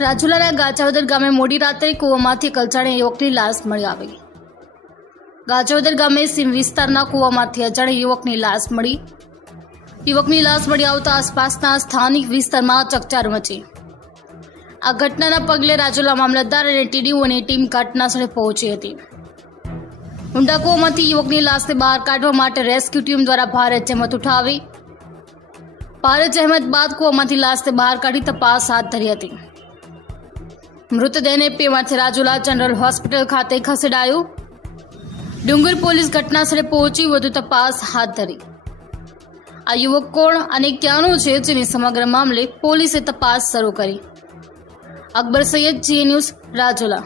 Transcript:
રાજુલાના ગાચાવદર ગામે મોડી રાત્રે કૂવામાંથી કલચાણે યુવકની લાશ મળી આવી. ગાચાવદર ગામે સીમ વિસ્તારના કૂવામાંથી અજાણે યુવકની લાશ મળી. યુવકની લાશ મળી આવતા આસપાસના સ્થાનિક વિસ્તારમાં ચકચાર મચી. આ ઘટનાના પગલે રાજુલા મામલતદાર અને ટીડીઓની ટીમ ઘટના સ્થળે પહોંચી હતી. ઊંડા કૂવામાંથી યુવકની લાશને બહાર કાઢવા માટે રેસ્ક્યુ ટીમ દ્વારા ભારે જહેમત ઉઠાવી. ભારે જહેમત બાદ કૂવામાંથી લાશને બહાર કાઢી તપાસ હાથ ધરી હતી. મૃતદેહને પેવાંચ રાજુલા જનરલ હોસ્પિટલ ખાતે ખસેડાયું. ડુંગર પોલીસ ઘટનાસ્થળે પહોંચી વધુ તપાસ હાથ ધરી. આ યુવક કોણ અને ક્યાંનો છે જેની સમગ્ર મામલે પોલીસે તપાસ શરૂ કરી. Akbar Saiyed G news Rajula.